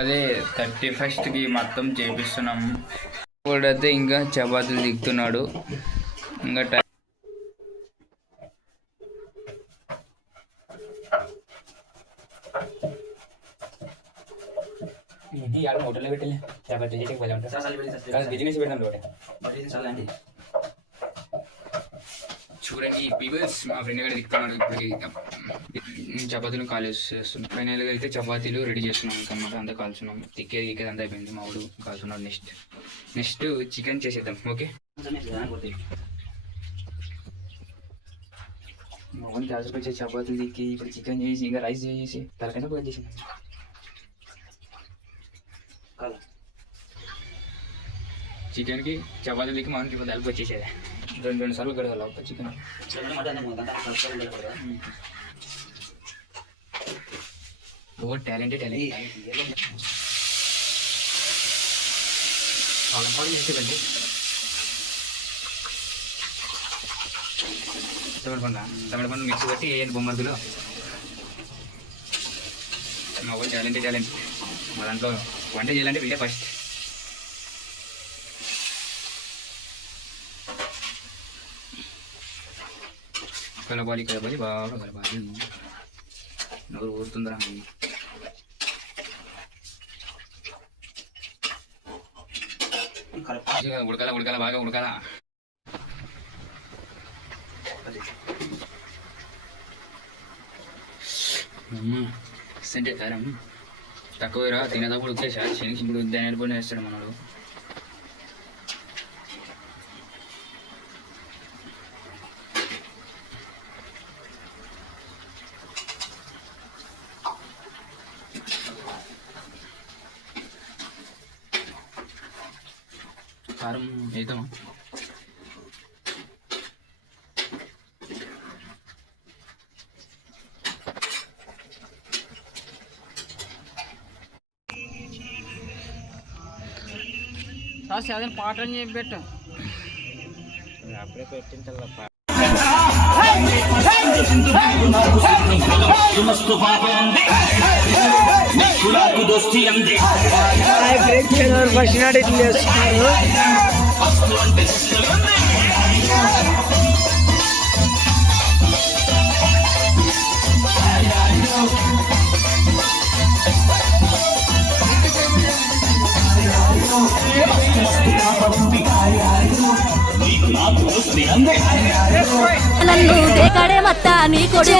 అదే 31st మొత్తం చేపిస్తున్నాము. ఇప్పుడైతే ఇంకా చపాతీలు దిగుతున్నాడు. ఇంకా హోటల్లో పెట్టలే చపాతీ బిజినెస్ పెట్టండి. చూడండి పీపుల్స్, మా ఫ్రెండ్ కూడా దిగుతున్నాడు. ఇప్పటికి చపాతీలు కాలేజ్ చేస్తున్నాం. ఫైనల్గా అయితే చపాతీలు రెడీ చేస్తున్నాం అనమాట. అంతా కాల్చున్నాం. తిక్కేది అంతా అయిపోయింది. మా వాడు కాల్చున్నాడు. నెక్స్ట్ చికెన్ చేసేద్దాం. ఓకే, మా వాడిని క్యాన్సర్ వచ్చే చపాతీలు దిక్కి ఇప్పుడు చికెన్ చేసి ఇంకా రైస్ చేసి తలకైనా పోయి చేసింది. చికెన్కి చపాతీలు దిక్కి మనకి ఇప్పుడు తలపు వచ్చేసేది. రెండు సార్లు గడగాల చికెన్. ఓ టాలెంట్ తమిళ పండు మిక్స్ పెట్టి వేయండి బొమ్మర్దులో. మా ఊరు టాలెంట్ మా దాంట్లో వంట చేయాలంటే వీడే ఫస్ట్. కలపాలి బాగా కలపాలి. నోరు ఊరుతుందిరా. ఉడకాల బాగా ఉడకాల. సెంటే కారం తక్కువరా తినేటప్పుడు వచ్చేసా. శనికి ఇప్పుడు దాని వేస్తాడు మనోడు. కారం వేద్దామా? అదే పాటలు చెప్పి పెట్టు. అప్పుడే పెట్టిన నన్ను దేకడే మత్త నీ కొడు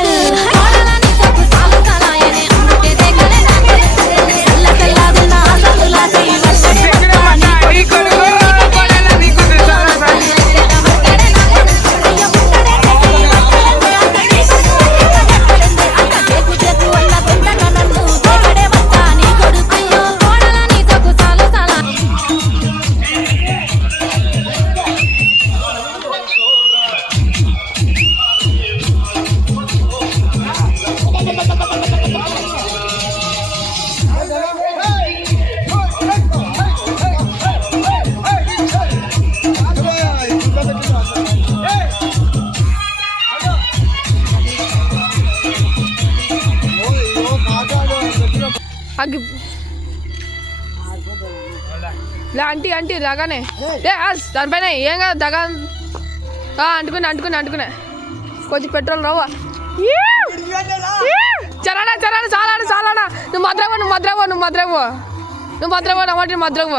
ఆంటీ దగానే దానిపైన ఏం కాదు దగా అంటుకునే కొంచెం పెట్రోల్ రావా. చరానా చాలానా నువ్వు మద్రవ్వ నవ్వండి మద్రవ్వ